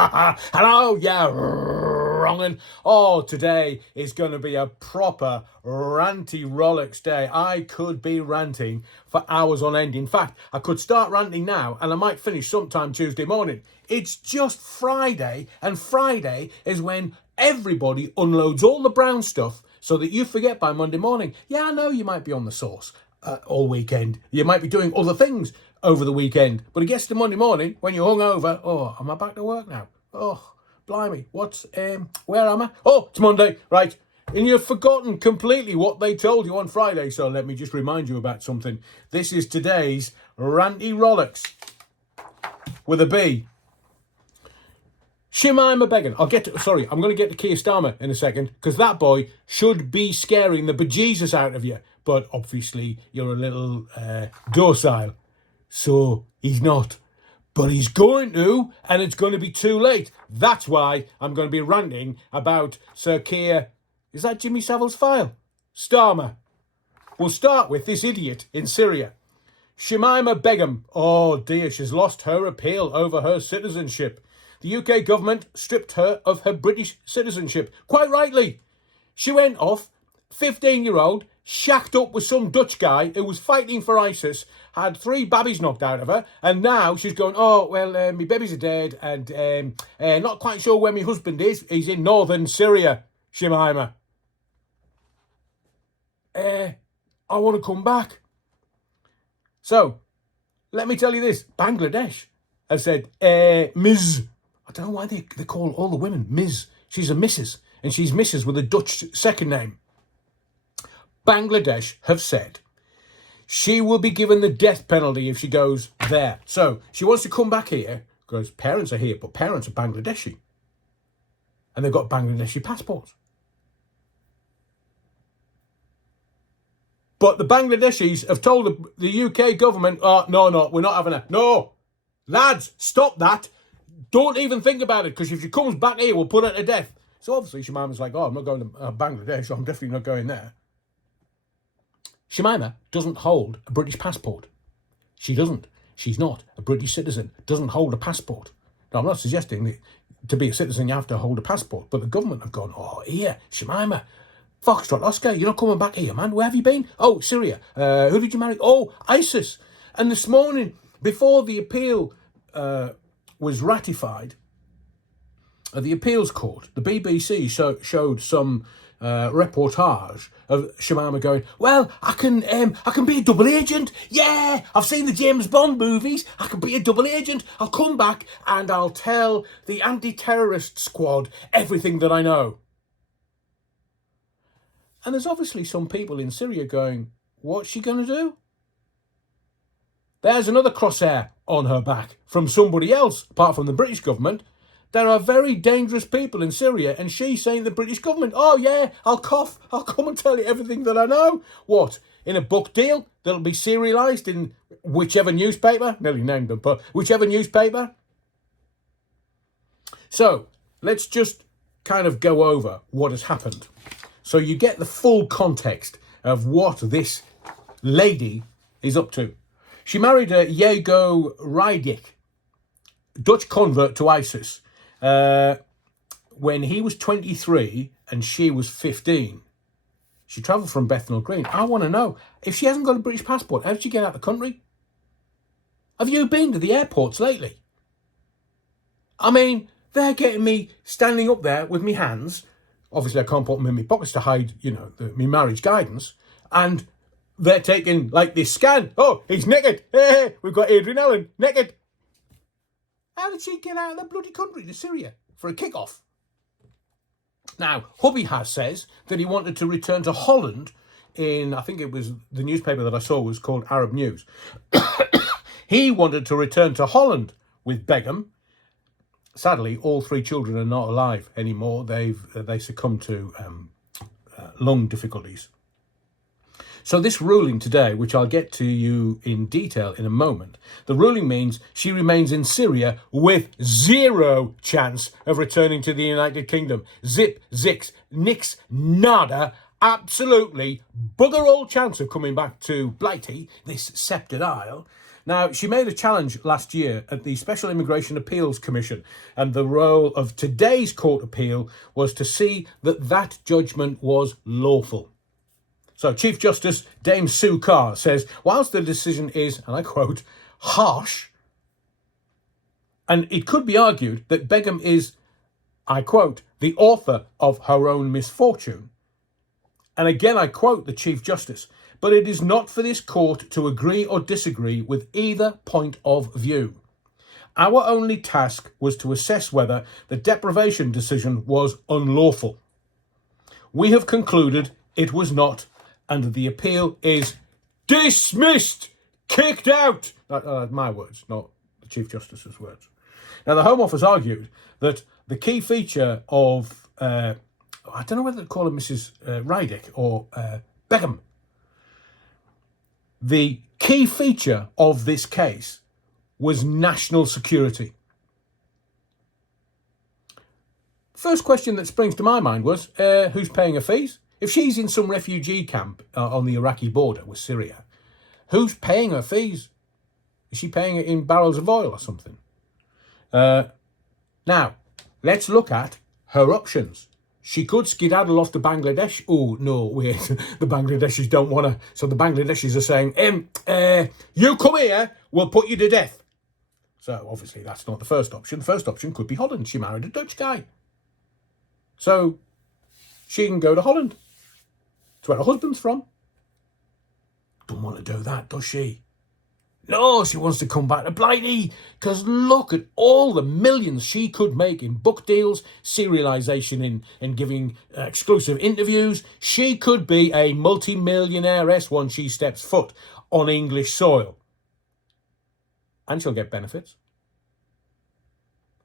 Hello, yeah, wrongin'. Oh, today is going to be a proper ranty Rolex day. I could be ranting for hours on end. In fact, I could start ranting now and I might finish sometime Tuesday morning. It's just Friday, and Friday is when everybody unloads all the brown stuff so that you forget by Monday morning. Yeah, I know you might be on the sauce all weekend. You might be doing other things over the weekend, but it gets to Monday morning when you're hungover. Oh, am I back to work now? Oh, blimey, where am I? Oh, it's Monday, right. And you've forgotten completely what they told you on Friday, so let me just remind you about something. This is today's Ranty Rolex with a B. Shemima Begum. I'm going to get to Keir Starmer in a second, because that boy should be scaring the bejesus out of you. But obviously, you're a little docile, so he's not. But he's going to, and it's going to be too late. That's why I'm going to be ranting about Sir Keir. Is that Jimmy Savile's file? Starmer. We'll start with this idiot in Syria. Shemima Begum. Oh dear, she's lost her appeal over her citizenship. The UK government stripped her of her British citizenship. Quite rightly. She went off, 15-year-old, shacked up with some Dutch guy who was fighting for ISIS, had 3 babies knocked out of her, and now she's going, oh, well, my babies are dead, and not quite sure where my husband is. He's in northern Syria, Shemima. I want to come back. So, let me tell you this. Bangladesh has said, Ms. I don't know why they call all the women Ms. She's a Mrs. And she's Mrs. with a Dutch second name. Bangladesh have said she will be given the death penalty if she goes there. So she wants to come back here because parents are here, but parents are Bangladeshi. And they've got Bangladeshi passports. But the Bangladeshis have told the UK government, oh, no, we're not having that. No, lads, stop that. Don't even think about it, because if she comes back here, we'll put her to death. So obviously Shemima's like, oh, I'm not going to Bangladesh, so I'm definitely not going there. Shemima doesn't hold a British passport. She doesn't. She's not a British citizen, doesn't hold a passport. Now, I'm not suggesting that to be a citizen you have to hold a passport, but the government have gone, oh, here, Shemima, Foxtrot Oscar, you're not coming back here, man. Where have you been? Oh, Syria. Who did you marry? Oh, ISIS. And this morning, before the appeal was ratified at the appeals court, the BBC showed some reportage of Shemima going, well, I can be a double agent. Yeah, I've seen the James Bond movies. I can be a double agent. I'll come back and I'll tell the anti-terrorist squad everything that I know. And there's obviously some people in Syria going, what's she going to do? There's another crosshair on her back from somebody else, apart from the British government. There are very dangerous people in Syria, and she's saying the British government, oh yeah, I'll come and tell you everything that I know. What? In a book deal that'll be serialised in whichever newspaper? Nearly named them, but whichever newspaper. So, let's just kind of go over what has happened, so you get the full context of what this lady is up to. She married a Jago Rajdik, Dutch convert to ISIS, when he was 23 and she was 15. She travelled from Bethnal Green. I want to know, if she hasn't got a British passport, how did she get out of the country? Have you been to the airports lately? I mean, they're getting me standing up there with me hands. Obviously, I can't put them in my pockets to hide, my marriage guidance. And they're taking, like, this scan. Oh, he's naked. Hey, we've got Adrian Allen, naked. How did she get out of the bloody country to Syria for a kick-off? Now, hubby says that he wanted to return to Holland in, I think it was the newspaper that I saw was called Arab News. He wanted to return to Holland with Begum. Sadly, all 3 children are not alive anymore. They succumbed to lung difficulties. So this ruling today, which I'll get to you in detail in a moment, the ruling means she remains in Syria with 0 chance of returning to the United Kingdom. Zip, zix, nix, nada, absolutely bugger all chance of coming back to Blighty, this sceptred isle. Now, she made a challenge last year at the Special Immigration Appeals Commission, and the role of today's court appeal was to see that that judgment was lawful. So Chief Justice Dame Sue Carr says, whilst the decision is, and I quote, harsh, and it could be argued that Begum is, I quote, the author of her own misfortune. And again, I quote the Chief Justice, but it is not for this court to agree or disagree with either point of view. Our only task was to assess whether the deprivation decision was unlawful. We have concluded it was not, and the appeal is dismissed, kicked out. My words, not the Chief Justice's words. Now, the Home Office argued that the key feature of, I don't know whether to call her Mrs. Rydick or Begum. The key feature of this case was national security. First question that springs to my mind was, who's paying her fees? If she's in some refugee camp on the Iraqi border with Syria, who's paying her fees? Is she paying it in barrels of oil or something? Now, let's look at her options. She could skedaddle off to Bangladesh. Oh, no, wait. The Bangladeshis don't want to. So the Bangladeshis are saying, you come here, we'll put you to death. So obviously that's not the first option. The first option could be Holland. She married a Dutch guy. So she can go to Holland. That's where her husband's from. Don't want to do that, does she? No, she wants to come back to Blighty, because look at all the millions she could make in book deals, serialisation in giving exclusive interviews. She could be a multi-millionairess once she steps foot on English soil. And she'll get benefits.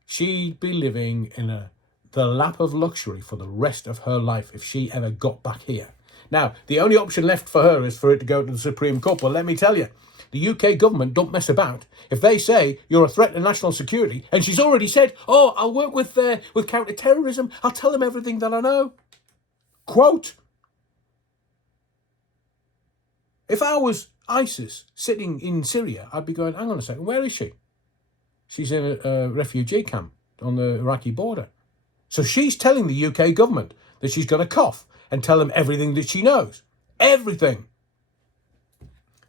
She'd be living in the lap of luxury for the rest of her life if she ever got back here. Now, the only option left for her is for it to go to the Supreme Court. But let me tell you, the UK government don't mess about. If they say you're a threat to national security, and she's already said, oh, I'll work with counter-terrorism, I'll tell them everything that I know. Quote, if I was ISIS sitting in Syria, I'd be going, hang on a second, where is she? She's in a refugee camp on the Iraqi border. So she's telling the UK government that she's going to cough and tell them everything that she knows. Everything.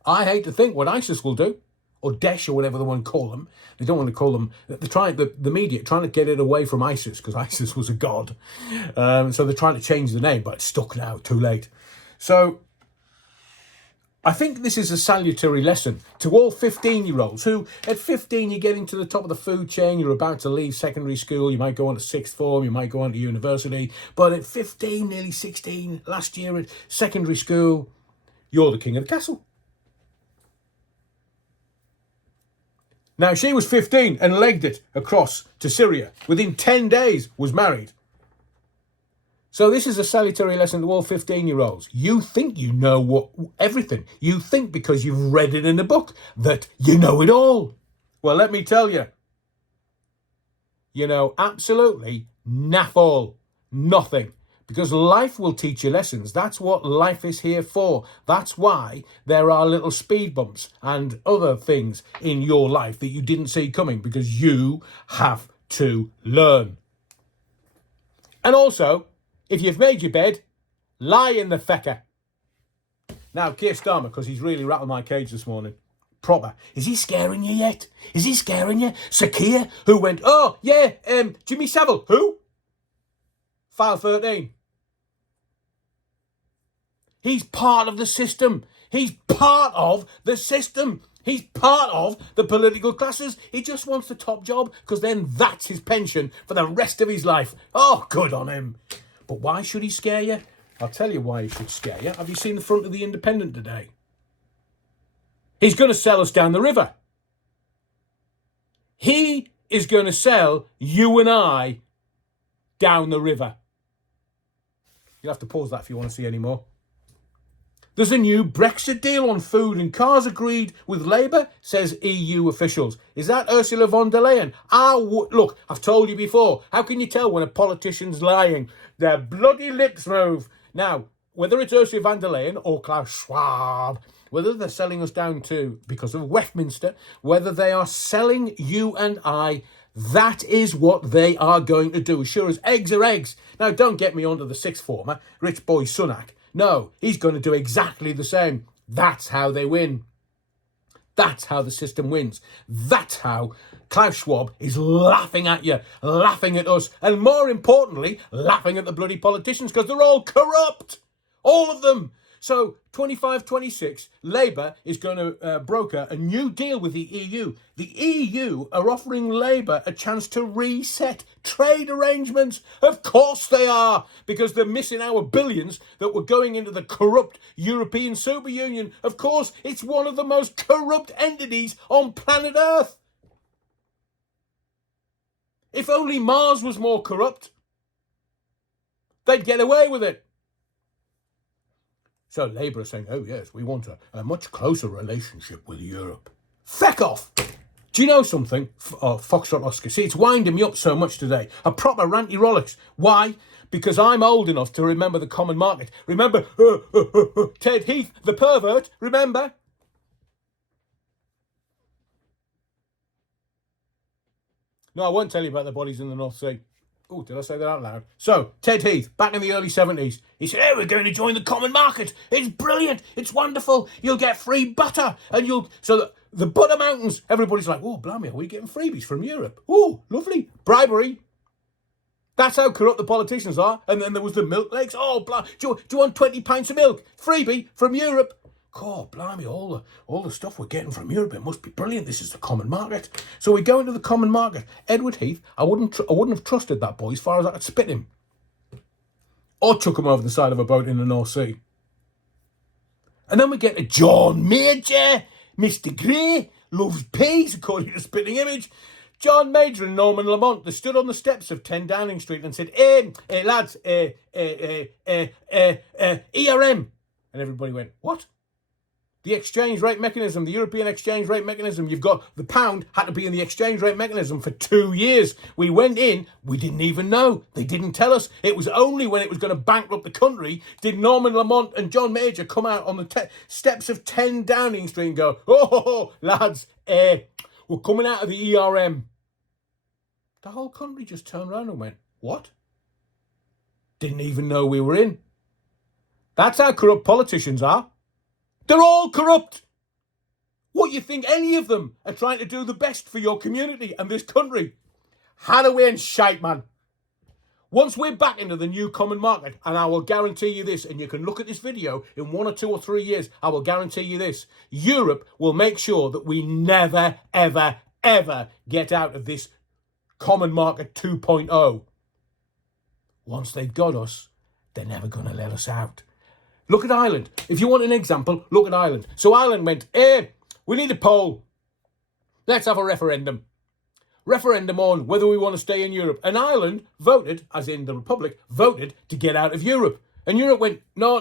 I hate to think what ISIS will do, or Daesh, or whatever they want to call them. They don't want to call them. The media trying to get it away from ISIS, because ISIS was a god. So they're trying to change the name, but it's stuck now, too late. So I think this is a salutary lesson to all 15-year-olds who, at 15, you're getting to the top of the food chain, you're about to leave secondary school, you might go on to sixth form, you might go on to university, but at 15, nearly 16, last year at secondary school, you're the king of the castle. Now, she was 15 and legged it across to Syria. Within 10 days, was married. So this is a salutary lesson to all 15-year-olds. You think you know everything. You think because you've read it in a book that you know it all. Well, let me tell you. You know absolutely naff all. Nothing. Because life will teach you lessons. That's what life is here for. That's why there are little speed bumps and other things in your life that you didn't see coming, because you have to learn. And also, if you've made your bed, lie in the fecker. Now, Keir Starmer, because he's really rattled my cage this morning. Proper. Is he scaring you yet? Is he scaring you? Sir Keir, who went, oh, yeah, Jimmy Savile. Who? File 13. He's part of the system. He's part of the system. He's part of the political classes. He just wants the top job, because then that's his pension for the rest of his life. Oh, good on him. But why should he scare you? I'll tell you why he should scare you. Have you seen the front of the Independent today? He's going to sell us down the river. He is going to sell you and I down the river. You'll have to pause that if you want to see any more. There's a new Brexit deal on food and cars agreed with Labour, says EU officials. Is that Ursula von der Leyen? Look, I've told you before. How can you tell when a politician's lying? Their bloody lips move. Now, whether it's Ursula von der Leyen or Klaus Schwab, whether they're selling us down to because of Westminster, whether they are selling you and I, that is what they are going to do. As sure as eggs are eggs. Now, don't get me onto the sixth former, rich boy Sunak. No, he's going to do exactly the same. That's how they win. That's how the system wins. That's how Klaus Schwab is laughing at you, laughing at us, and more importantly, laughing at the bloody politicians because they're all corrupt. All of them. So 25-26, Labour is going to broker a new deal with the EU. The EU are offering Labour a chance to reset trade arrangements. Of course they are, because they're missing our billions that were going into the corrupt European super union. Of course, it's one of the most corrupt entities on planet Earth. If only Mars was more corrupt, they'd get away with it. So Labour are saying, oh yes, we want a much closer relationship with Europe. Feck off! Do you know something? Foxtrot Oscar. See, it's winding me up so much today. A proper ranty llox. Why? Because I'm old enough to remember the common market. Remember Ted Heath, the pervert? Remember? No, I won't tell you about the bodies in the North Sea. Oh, did I say that out loud? So, Ted Heath, back in the early 70s, he said, hey, we're going to join the common market. It's brilliant. It's wonderful. You'll get free butter. And you'll... So the butter mountains, everybody's like, oh, blimey, are we getting freebies from Europe? Oh, lovely. Bribery. That's how corrupt the politicians are. And then there was the milk lakes. Oh, do you want 20 pints of milk? Freebie from Europe. God, blimey, all the stuff we're getting from Europe, it must be brilliant. This is the common market. So we go into the common market. Edward Heath, I wouldn't have trusted that boy as far as I could spit him. Or chuck him over the side of a boat in the North Sea. And then we get to John Major, Mr. Grey, loves peas, according to Spitting Image. John Major and Norman Lamont, they stood on the steps of 10 Downing Street and said, lads, ERM. And everybody went, what? The exchange rate mechanism, the European exchange rate mechanism. You've got the pound had to be in the exchange rate mechanism for 2 years. We went in, we didn't even know. They didn't tell us. It was only when it was going to bankrupt the country did Norman Lamont and John Major come out on the steps of 10 Downing Street and go, oh, lads, we're coming out of the ERM. The whole country just turned around and went, what? Didn't even know we were in. That's how corrupt politicians are. They're all corrupt. What, you think any of them are trying to do the best for your community and this country? Hadaway and shite, man. Once we're back into the new common market, and I will guarantee you this, and you can look at this video in 1 or 2 or 3 years, I will guarantee you this. Europe will make sure that we never, ever, ever get out of this common market 2.0. Once they've got us, they're never going to let us out. Look at Ireland. If you want an example, look at Ireland. So Ireland went, we need a poll. Let's have a referendum. Referendum on whether we want to stay in Europe. And Ireland voted, as in the Republic, voted to get out of Europe. And Europe went, no,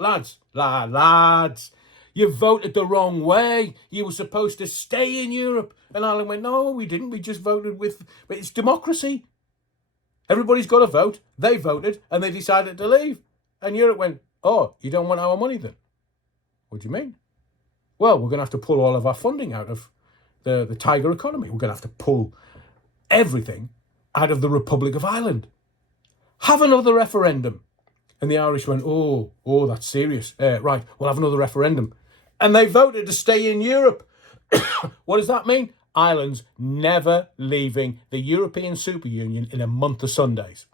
lads. Lads, you voted the wrong way. You were supposed to stay in Europe. And Ireland went, no, we didn't. We just voted with, but it's democracy. Everybody's got to vote. They voted and they decided to leave. And Europe went, oh, you don't want our money then? What do you mean? Well, we're going to have to pull all of our funding out of the tiger economy. We're going to have to pull everything out of the Republic of Ireland. Have another referendum. And the Irish went, oh, that's serious. Right, we'll have another referendum. And they voted to stay in Europe. What does that mean? Ireland's never leaving the European Super Union in a month of Sundays.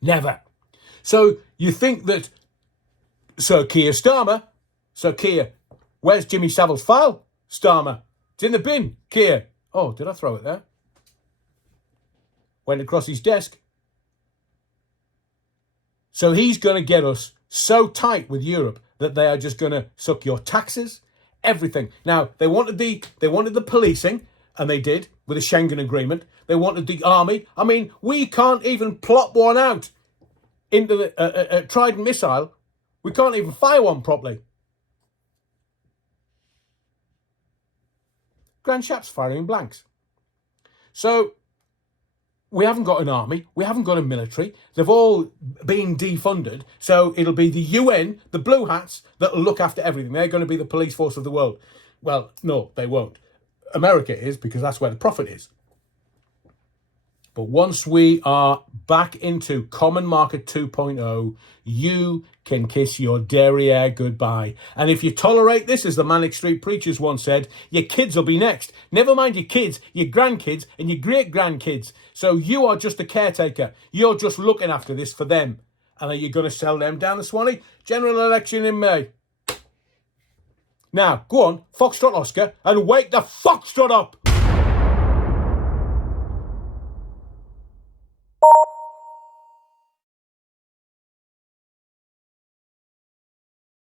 Never. So you think that Sir Keir Starmer, where's Jimmy Savile's file? Starmer, it's in the bin, Keir. Oh, did I throw it there? Went across his desk. So he's going to get us so tight with Europe that they are just going to suck your taxes, everything. Now, they wanted the policing, and they did, with a Schengen agreement. They wanted the army. I mean, we can't even plot one out into the Trident missile. We can't even fire one properly. Grand Shap's firing blanks. So We haven't got an army. We haven't got a military. They've all been defunded. So it'll be the UN, the blue hats, that'll look after everything. They're going to be the police force of the world. Well, no, they won't. America is, because that's where the profit is. But once we are back into Common Market 2.0, you can kiss your derriere goodbye. And if you tolerate this, as the Manic Street Preachers once said, your kids will be next. Never mind your kids, your grandkids and your great-grandkids. So you are just a caretaker. You're just looking after this for them. And are you going to sell them down the Swanee? General election in May. Now, go on, Foxtrot Oscar, and wake the Foxtrot up!